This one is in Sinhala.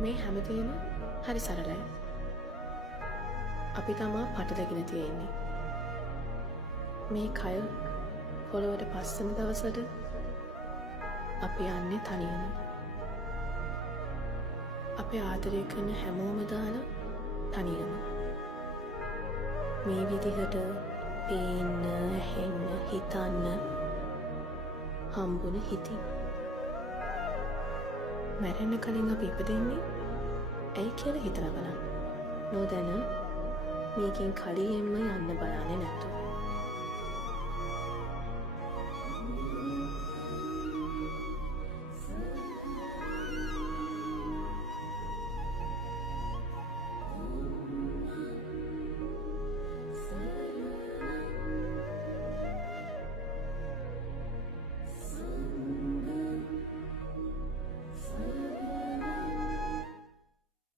මේ හැමදේම හරි සරලයි. අපි තමා පටලගෙන තියෙන්නේ. මේ කය පොළොවට පස්සන දවසට අපි යන්නේ තනියම. අපේ ආදරය කරන හැමෝම දාලා තනියම. මේ විදිහට පේන්න, ඇහෙන්න, හිතන්න හම්බුන හිතින්. මැරෙන්න කලින් අපි ඉපදෙන්නේ ඇයි කියලා හිතලා බලන්න. නොදැන මේකෙන් කලියෙන්ම යන්න බලන්නේ නැතුව.